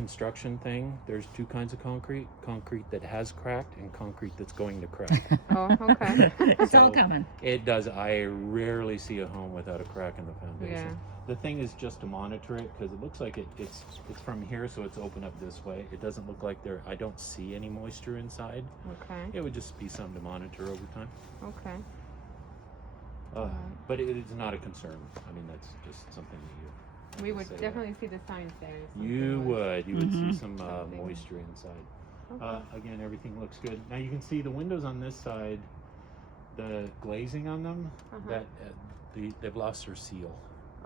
construction thing, there's two kinds of concrete: concrete that has cracked and concrete that's going to crack. Oh, okay. It's all So coming. It does. I rarely see a home without a crack in the foundation. Yeah. The thing is just to monitor it, because it looks like it's from here, so it's open up this way. It doesn't look like I don't see any moisture inside. Okay. It would just be something to monitor over time. Okay. But it is not a concern. I mean, that's just something that We would say that. definitely see the signs there. if something you was- would see Mhm. some Something. moisture inside. Okay. Again, everything looks good. Now you can see the windows on this side, the glazing on them, that they've lost their seal.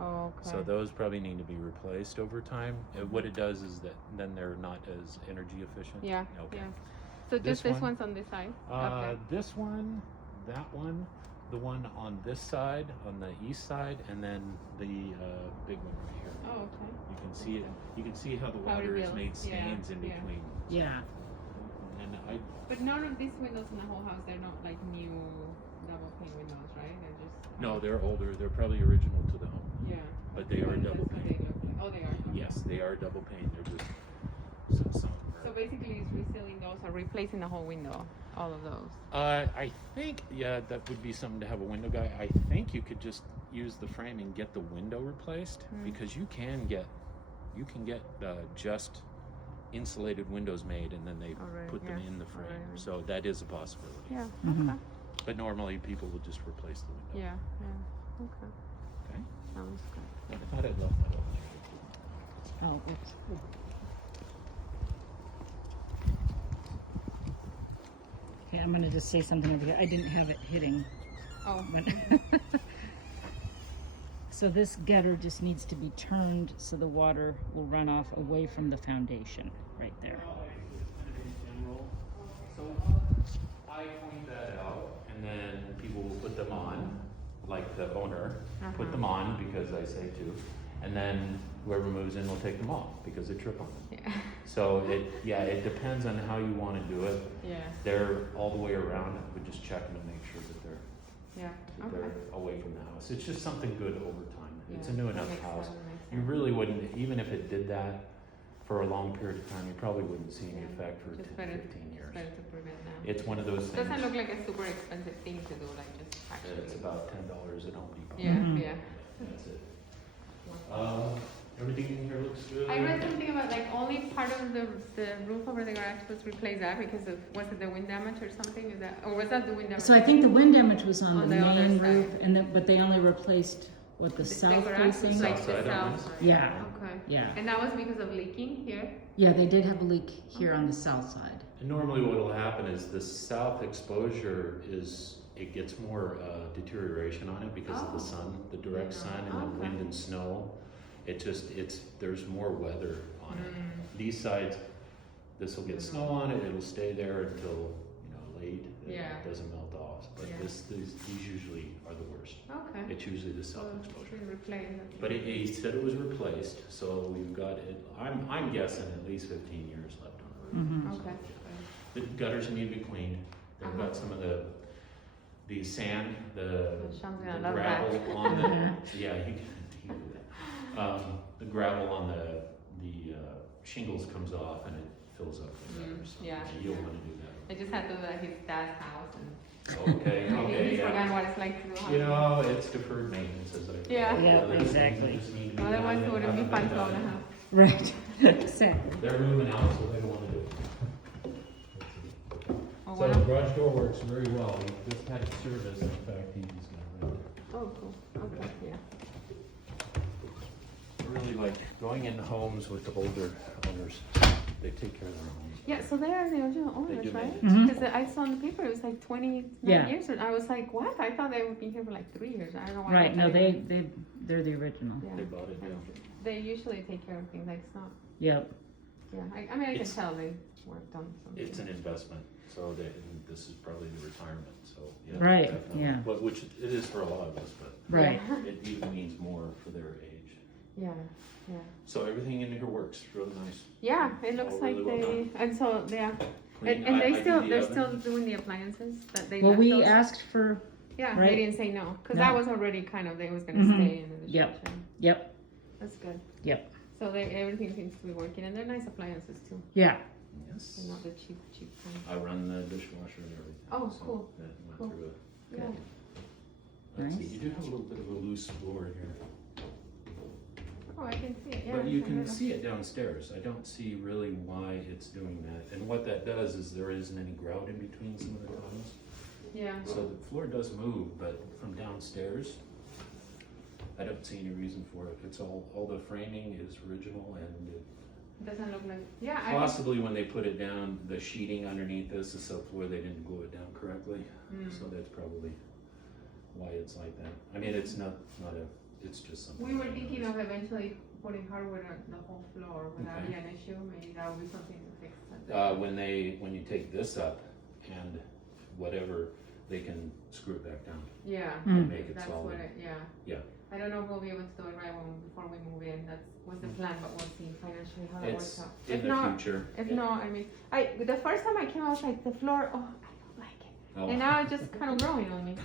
Oh, okay. So those probably need to be replaced over time. What it does is that then they're not as energy efficient. Yeah. Okay. Yeah. So This just this one? one's on this side. This one, that one, the one on this side, on the east side, and then the big one right here. Oh, okay. You can see it. You can see how the How it water has builds. made Yeah, stains in yeah. between. Yeah. And But none of these windows in the whole house, they're not like new double pane windows, right? They're just. no, they're older. They're probably original to the home. Yeah. But they are That's double what pane. they look like. Oh, they are. Yes, they are double pane. They're just some. So basically, it's resealing those or replacing the whole window, all of those. I think that would be something to have a window guy. I think you could just use the frame and get the window replaced because you can get just insulated windows made and then they Alright, put them yeah, in the frame. alright. So that is a possibility. Yeah. Mhm. Okay. But normally people will just replace the window. Yeah. Yeah. Okay. Okay. Sounds good. I thought I'd left that over. Oh, oops. Okay, I'm gonna just say something over here. I didn't have it hitting. Oh. When So this gutter just needs to be turned so the water will run off away from the foundation, right there. So I point that out, and then people will put them on, like the owner, put them on because I say to, and then whoever moves in will take them off because they trip on them. Yeah. So it depends on how you want to do it. Yeah. They're all the way around. We're just checking to make sure that Yeah. that Okay. they're away from the house. It's just something good over time. It's a Yeah, new that enough makes house. sense, makes You sense. really wouldn't, even if it did that for a long period of time, you probably wouldn't see any Yeah. effect for Just 10, better, 15 years. better to prevent that. It's one of those things. Doesn't look like a super expensive thing to do, like just actually. It's about $10 at Home Depot. Yeah, Mhm. yeah. That's it. Everything in here looks good. I read something about like only part of the roof over the garage was replaced that because of, was it the wind damage or something? Is that, or was that the wind damage? So I think the wind damage was on On the the other main side. roof, and then, but they only replaced what the south garage was facing. like South the side, south at side. Yeah. Okay. Yeah, And that was because of leaking here? yeah, they did have a leak here on the south side. And normally what will happen is the south exposure it gets more deterioration on it because of the Oh. sun, the direct Yeah. sun and the Okay. wind and snow. There's more weather on it. Mm. These sides, this will get snow on it, it'll stay there until, late. Yeah. It doesn't melt off, but Yeah. these usually are the worst. Okay. It's usually the So south it's exposure. been replaced. But he said it was replaced, so we've got it, I'm guessing at least 15 years left on the roof. Mhm. Okay. The gutters need to be cleaned. They've got some of the sand, the Sean's gonna love gravel that. on the, Yeah. yeah, he can do that. The gravel on the shingles comes off and it fills up the gutters. yeah, You'll yeah. wanna do I just had to do at his dad's house and that. Okay, okay, he's yeah. forgotten what it's like to do. You know, it's deferred maintenance as I. Yeah. Yeah, Other things exactly. just need to be Otherwise, done it wouldn't that be fun haven't to been own a done. house. Right, exactly. They're moving out, so they don't wanna do it. Oh, So one the of- garage door works very well. He just had it serviced. In fact, he's gonna rent it. oh, cool. Okay, yeah. I really like going into homes with the older owners. They take care of their homes. Yeah, so they are the original owners, do right? Mhm. Because I saw on the paper it was like 29 Yeah. years, and I was like, what? I thought they would be here for like 3 years. I don't know why. I Right, no, thought they're the original. Yeah. They bought it, yeah. They usually take care of things. Like it's not. Yep, Yeah, I mean, I can It's- tell they worked on something. It's an investment, so this is probably the retirement, so, yeah. Right, definitely. yeah. But, which it is for a lot of us, but right. it even means more for their age. Yeah, yeah. So everything in here works really nice. Yeah, it looks all like really well they, and so, yeah. Clean. And I they do still, the they're oven. still doing the appliances that they Well, left we those? asked for, Yeah, right? they didn't say no, because No. that was already kind of, they was gonna Mhm. stay in the Yep. description. yep, That's good. yep. So So everything seems to be working, and they're nice appliances too. Yeah. Yes. They're not the cheap ones. I run the dishwasher and everything. Oh, so cool. That went Cool. through it. Yeah. Let's see, Nice. you do have a little bit of a loose floor here. Oh, I can see it. Yeah. But you it's a can little- see it downstairs. I don't see really why it's doing that. And what that does is there isn't any grout in between some of the tiles. Yeah. So the floor does move, but from downstairs, I don't see any reason for it. It's all the framing is original and it Doesn't look like. Yeah. possibly when they put it down, the sheeting underneath this is subfloor, they didn't glue it down correctly. So that's probably why it's like that. I mean, it's not it's just something. We were I thinking noticed. of eventually putting hardwood on the whole floor. Would that be Okay. an issue? Maybe that would be something to fix. That. When you take this up and whatever, they can screw it back down Yeah. and make it That's solid. what yeah. Yeah. I don't know if we'll be able to do it right before we move in. That's what's the plan, but we'll see financially how that It's works out. in If the not, future. if Yeah. not, I mean, the first time I came, I was like, the floor. Oh, I don't like it. Oh. And now it's just kind of growing on me.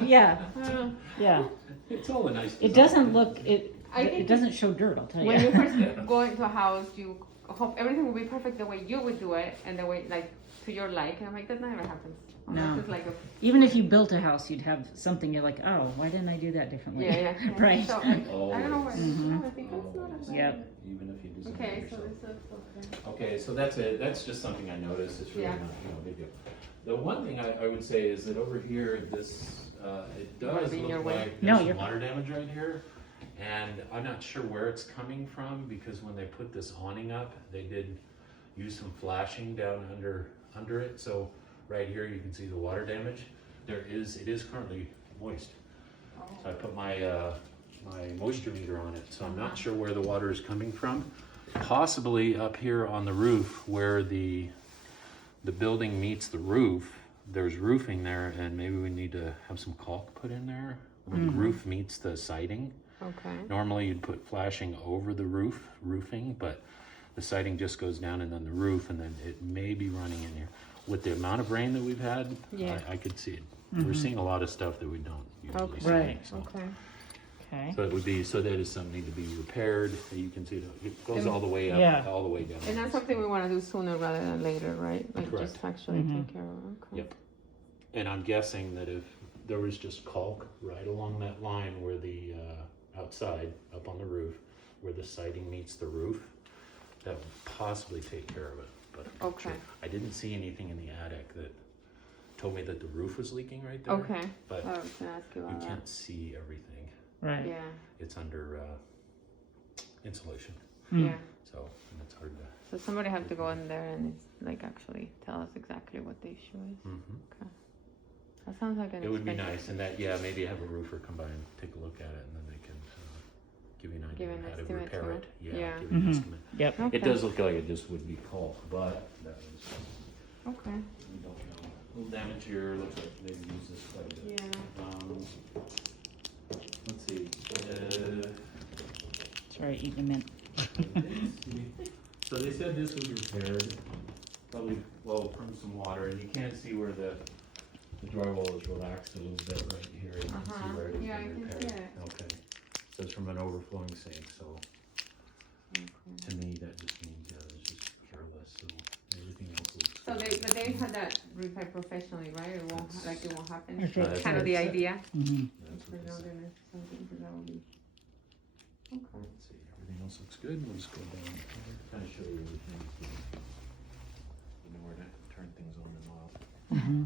Yeah. I don't know. Yeah. It's all a nice It design. doesn't look, it I think doesn't show dirt, I'll tell When you you. first go into a house, you hope everything will be perfect the way you would do it and the way like to your like. And I'm like, that never happens. No. Unless it's like a Even if you built a house, you'd have something you're like, oh, why didn't I do that differently? yeah. Right. So, I don't know where. Mhm. I think that's not a Yep. Even if you do something Okay, so yourself. this looks okay. Okay, so that's it. That's just something I noticed. It's really Yeah. not, big deal. The one thing I would say is that over here, this, it does be in your look way. like No, there's some you're- water damage right here. And I'm not sure where it's coming from because when they put this awning up, they did use some flashing down under it. So right here, you can see the water damage. It is currently moist. So I put my, my moisture meter on it, so I'm not sure where the water is coming from. Possibly up here on the roof where the building meets the roof, there's roofing there and maybe we need to have some caulk put in there where the roof meets the siding. Okay. Normally you'd put flashing over the roofing, but the siding just goes down and then the roof and then it may be running in here. With the amount of rain that we've had, Yeah. I could see it. We're seeing a lot of stuff that we don't usually Okay. see. Right. So. Okay. Okay. So it would be, so that is something need to be repaired, you can see it goes all the way up, Yeah. all the way down. And that's something we want to do sooner rather than later, right? Like Correct. just actually Mhm. take care of it. Okay. Yep. And I'm guessing that if there was just caulk right along that line where the, outside, up on the roof, where the siding meets the roof, that would possibly take care of it, but I'm not Okay. sure. I didn't see anything in the attic that told me that the roof was leaking right there. Okay. But I was gonna ask you you about that. can't see everything, Right. Yeah. it's under, insulation, Mm. Yeah. so it's hard to. So somebody have to go in there and it's like actually tell us exactly what the issue is. Mhm. That sounds like an It would be expensive- nice, and that, yeah, maybe have a roofer come by and take a look at it, and then they can give you an idea Give of an how to estimate, repair too. it. Yeah. Give you an Mhm. estimate. Yep. Okay. It does look like it just would be caulk, but that was, Okay. we don't know. A little damage here, looks like they've used this quite a bit. Yeah. Let's see, Sorry, eating a mint. so they said this was repaired, probably, well, from some water, and you can't see where the drywall is relaxed a little bit right here. You can see where it has Yeah, I been can repaired. see it. Okay, so it's from an overflowing sink, so Okay. to me, that just means, it's just careless, so everything else looks. So good. but they had that repaired professionally, right? It won't like it won't happen. Okay. That's Kind what of the it said. idea. Mm-hmm. That's For what they no said. goodness, something that will be. Okay. Let's see, everything else looks good, we'll just go down, kind of show you everything. You know where to turn things on and off.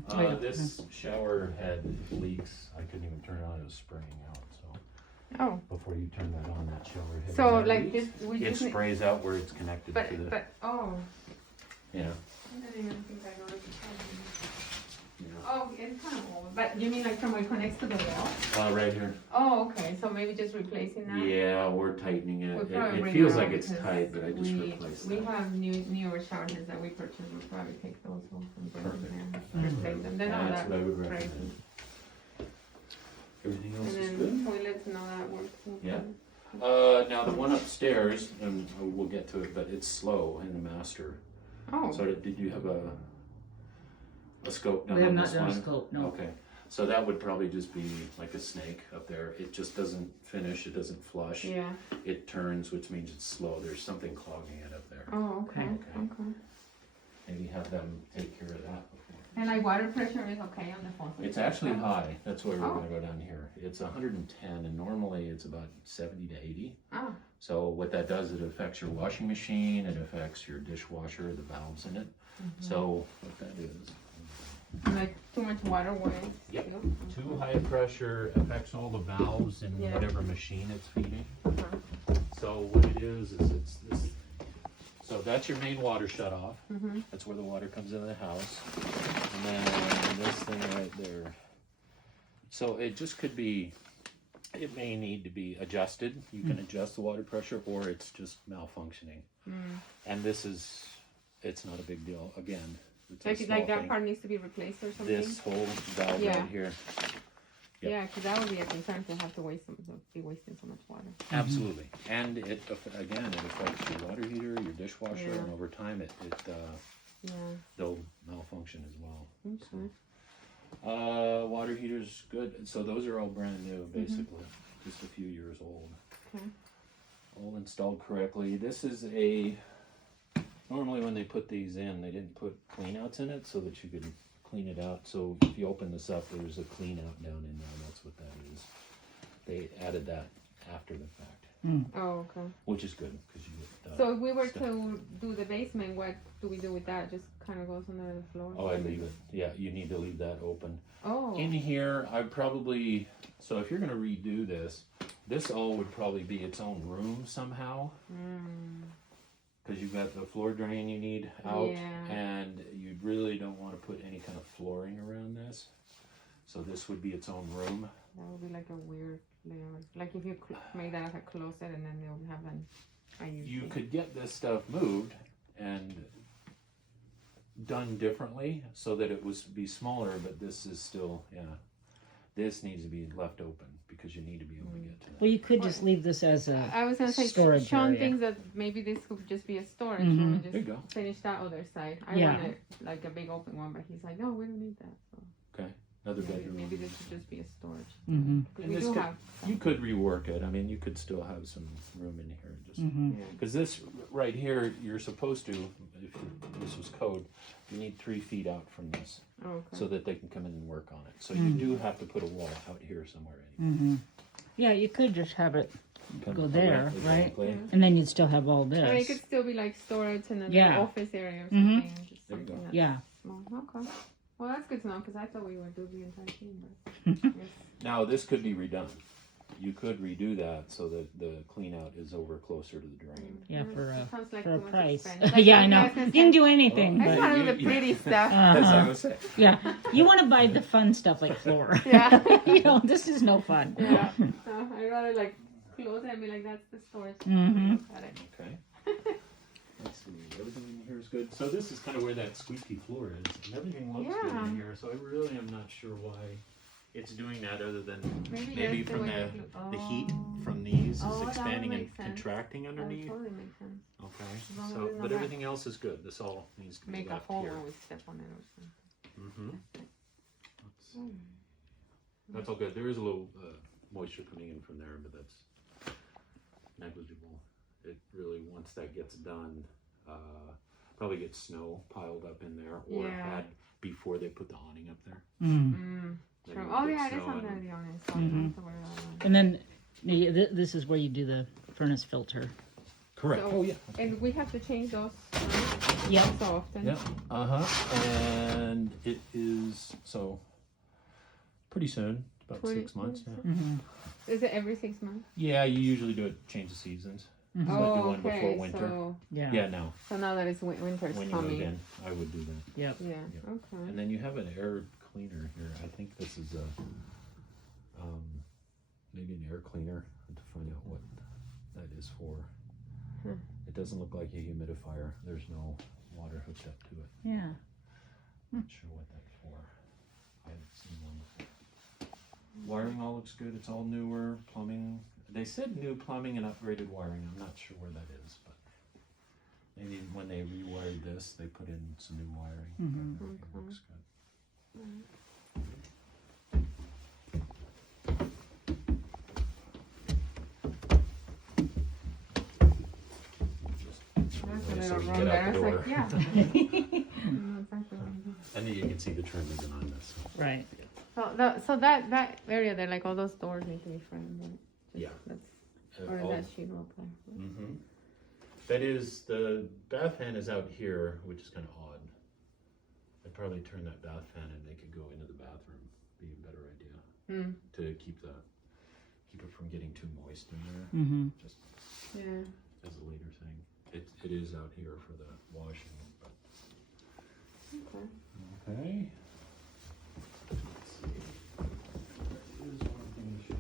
Mm-hmm. This shower had leaks, I couldn't even turn it on, it was spraying out, so Oh, before you turn that on, that shower head. so had like leaks. this, we It just. sprays out where it's connected to the, Oh, yeah. I didn't even think I noticed. Yeah. Oh, it's kind of old, but you mean like from where it connects to the wall? Right here. Oh, okay, so maybe just replacing that? Yeah, we're tightening it. We'll probably It bring feels it like out it's because tight, but I just we- replaced We that. have newer shower heads that we purchased, we'll probably take those off and bring them Perfect. there, replace them, they're not That's that what I would crazy. recommend. Everything else And is then good? toilets and all that works. Yeah. Now the one upstairs, and we'll get to it, but it's slow in the master. Oh, So did you have a scope done We have on not this done a one? scope, no. Okay, So that would probably just be like a snake up there. It just doesn't finish, it doesn't flush. Yeah. It turns, which means it's slow. There's something clogging it up there. Oh, okay. Okay. Okay. Maybe have them take care of that before. And like water pressure is okay on the phone. It's actually high. That's why we're Oh. gonna go down here. It's 110 and normally it's about 70 to 80. Oh. So what that does, it affects your washing machine, it affects your dishwasher, the valves in it. So what that is. Like too much water waste. Yep. too? Too high a pressure affects all the valves in Yeah. whatever machine it's feeding. Uh-huh. So what it is it's this. So that's your main water shut off. Mm-hmm. That's where the water comes into the house. And then this thing right there. So it just could be, it may need to be adjusted. You can adjust the water pressure or it's just malfunctioning. And this is, it's not a big deal. Again, it's a small Like that thing. part needs to be replaced or something. This whole valve Yeah. right here. Yep. Yeah, because that would be a concern to have to be wasting so much water. Absolutely. And it, again, it affects your water heater, your dishwasher, Yeah. and over time Yeah. they'll malfunction as well. Okay. Water heater's good. So those are all brand new, basically. Just a few years old. Okay. All installed correctly. This is a, normally when they put these in, they didn't put clean outs in it so that you could clean it out. So if you open this up, there's a clean out down in there. That's what that is. They added that after the fact, Oh, okay. which is good because you get, So if we were to do the basement, what do we do with that? Just kind of goes under the floor? oh, I leave it. Yeah, you need to leave that open. Oh. In here, I probably, so if you're gonna redo this, this all would probably be its own room somehow. Because you've got the floor drain you need out, Yeah. and you really don't want to put any kind of flooring around this. So this would be its own room. That would be like a weird layout. Like if you made that as a closet and then they would have You could get this stuff moved and done differently so that it was be smaller, but this is still, yeah. This needs to be left open because you need to be able to get to that. Well, you could just leave this as a I was gonna say, storage Sean area. thinks that maybe this could just be a storage Mhm. room and There you just go. finish that other side. I Yeah. wanted like a big open one, but he's like, no, we don't need that. So Okay, another bedroom. maybe this should just be a storage. Mm-hmm. Because And we this do could- have. You could rework it. I mean, you could still have some room in here. Just Mm-hmm. because this right here, you're supposed to, if this was code, you need 3 feet out from this Oh, okay. so that they can come in and work on it. So you do have to put a wall out here somewhere. Mm-hmm. Yeah, you could just have it, Come Go there, directly, right? directly. and then you'd still have all I mean, it this. could still be like storage and then Yeah. an office area or Mhm. something. Just There you something go. that's Yeah. small. Okay. Well, that's good to know because I thought we would do the entire thing. But Now this could be redone. You could redo that so that the clean out is over closer to the drain. Yeah, for It sounds like a too much price. expense. Like, Yeah, I know. was gonna You can say, do anything, I just but want to do you- the pretty stuff. That's what I uh-huh. was saying. yeah, you want to buy the fun stuff like floor. Yeah. You know, this is no fun. Yeah. I'd rather like close it and be like, that's the storage. Mhm. Look at it. Okay. Let's see. Everything in here is good. So this is kind of where that squeaky floor is. And everything looks good Yeah. in here. So I really am not sure why it's doing that other than Maybe maybe that's the from way the heat Oh. from these Oh, is that would expanding and make sense. contracting That would underneath. totally make sense. Okay. As long as So, it's not but that- everything else is good. This all needs to be Make a left hole here. when we step on it or something. Mm-hmm. That's all good. There is a little moisture coming in from there, but that's negligible. It really, once that gets done, probably gets snow piled up in there or Yeah. had before they put the awning up there. Mm. Mm. Then True. you Oh get yeah, it is snow under and- the awning, so I don't have to worry about that. And then this is where you do the furnace filter. Correct. So- Oh yeah. And we have to change those Yep. so often. Yeah. And it is so pretty soon, about Pretty- 6 months. Yeah. Mm-hmm. Is it every 6 months? Yeah, you usually do it change the seasons. Mhm. So I do Oh, one before okay. winter. So, Yeah. Yeah, no. so now that it's winter's When you move coming. in, I would do that. Yep. Yeah. Yeah. Okay. And then you have an air cleaner here. I think this is a maybe an air cleaner. I have to find out what that is for. Hmm. It doesn't look like a humidifier. There's no water hooked up to it. Yeah. Not sure what that's for. I haven't seen one before. Wiring all looks good. It's all newer. Plumbing. They said new plumbing and upgraded wiring. I'm not sure where that is, but maybe when they rewired this, they put in some new wiring. Mhm. But everything Okay. looks good. just so little we room can get out there. the I was door. like, yeah. I know exactly what I'm doing. And then you can see the trim even on this. Right. So that area there, like all those doors need to be framed, right? Yeah. That's, or is that sheetrock there? Mm-hmm. That is, the bath fan is out here, which is kind of odd. I'd probably turn that bath fan and make it go into the bathroom. Be a better idea to keep it from getting too moist in there. Mm-hmm. Just Yeah. as a later thing. It is out here for the washing. But. Okay. Okay. Let's see. There is one thing we should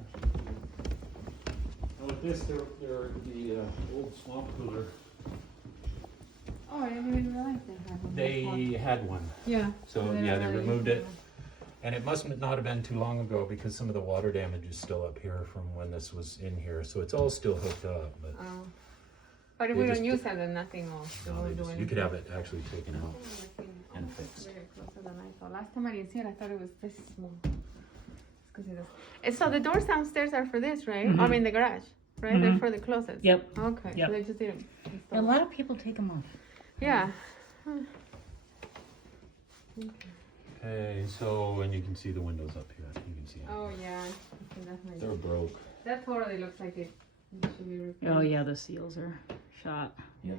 actually do. Now with this, there are the old swamp cooler. Oh, I didn't even realize they had one. They had one. Yeah. So They yeah, don't they really removed use it. And it must not have been too long ago because some of the water damage is still up here from when this was in here. So it's all still hooked up, but Oh. But if They we just don't use it, then nothing will, it no, won't they do just, anything. you could have it actually taken out. and Oh, fixed. Very closer than I thought. Last time I didn't see it, I thought it was this small. It's 'cause it is. And so the doors downstairs are for this, right? I mean the garage, right? They're for the closets. Yep. Okay. Yep. So they just didn't. A lot of people take them off. Yeah. Okay, so, and you can see the windows up here. You can see them. Oh yeah. I can definitely. They're broke. That totally looks like it should be replaced. Oh yeah, the seals are shot. Yep.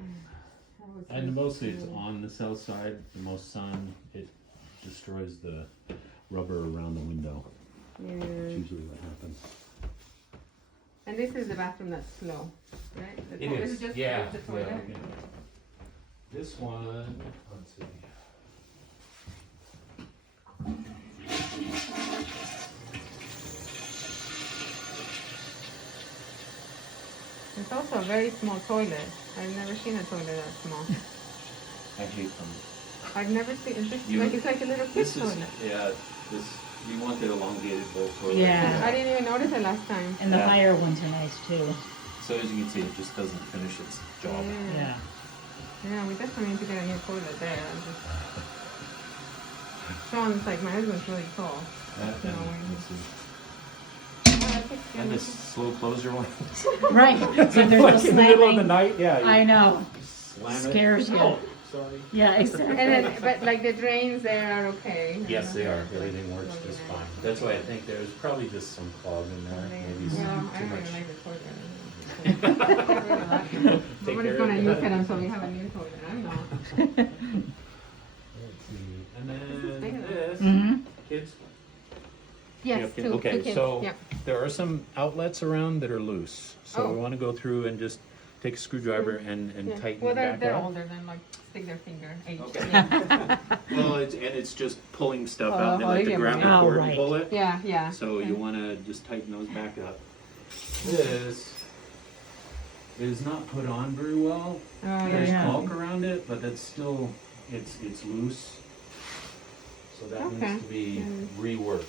That was And really mostly it's cool. on the south side. The most sun, it destroys the rubber around the window. Yeah. That's usually what happens. And this is the bathroom that's low, right? The It to- is, This is just yeah. the toilet. okay. This one, let's see. It's also a very small toilet. I've never seen a toilet that small. I hate them. I've never seen it's just You- like it's like a little kid's This is, toilet. yeah, this, you want the elongated bowl toilet. Yeah. I didn't even notice it last time. And the Yeah. higher ones are nice too. So as you can see, it just doesn't finish its job. Yeah. Yeah, we definitely need to get a new toilet there. I'm just... Sean's like, my husband's really tall. That, No, and, we- let's see. Oh, I think And this slow closer one. Right. So there's no Like in the middle of the slamming. night, yeah. you I know. slam it. Scares you. Oh, sorry. Yeah, exactly. And then, but like the drains there are okay. Yes, they are. Everything works just fine. That's why I think there's probably just some clog in there. Maybe Yeah, some, I too don't much. even like the toilet. Take Nobody's care gonna of use that. it until we have a new toilet. I'm not. Let's see. And This is then big enough. this, Mm-hmm. kids. Yes, Yeah, two okay, kids. so Yeah. there are some outlets around that are loose. So we Oh. want to go through and just take a screwdriver and Yeah. tighten Well, it back they're up. older than like stick their finger. Age. Okay. Yeah. Well, it's just pulling stuff Oh, out. They like to yeah, grab the yeah. cord Oh, and right. pull it. Yeah, yeah. So you want to just tighten those back up. This is not put on very well. Oh, There's yeah. caulk around it, but that's still, it's loose. So that Okay. needs to be Mm. reworked.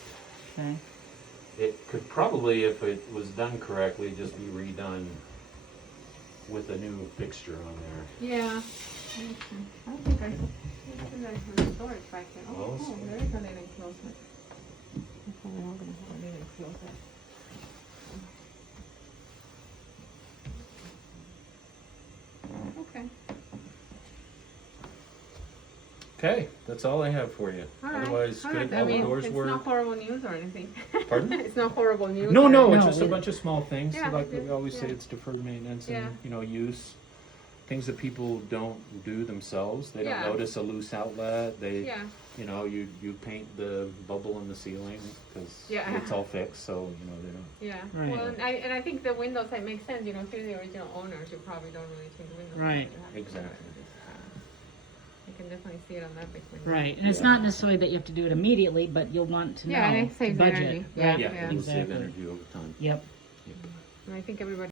Okay. It could probably, if it was done correctly, just be redone with a new fixture on there. Yeah. Okay. I don't think there's storage back there. Oh, Oh, cool. There is a little closet. That's why we're all gonna have a little closet. Okay. Okay, that's all I have for you. All right. Otherwise, All good. right. I All the mean, doors it's work. not horrible news or anything. Pardon? It's not horrible news. No, or no, anything. it's No, just a we- bunch of small things. Yeah, Like we yeah, always say, yeah. it's deferred maintenance and, Yeah. use. Things that people don't do themselves. They don't Yeah. notice a loose outlet. They, Yeah. you paint the bubble in the ceiling because Yeah. it's all fixed. So, they don't. Yeah. Right. Well, and I think the windows, that makes sense. If you're the original owners, you probably don't really change the windows. Right. You have to Exactly. just, you can definitely see it on that big window. Right. And it's Yeah. not necessarily that you have to do it immediately, but you'll want to know Yeah, and it to saves budget. energy. Right. Yeah. It will save Exactly. energy over time. Yep. And I think everybody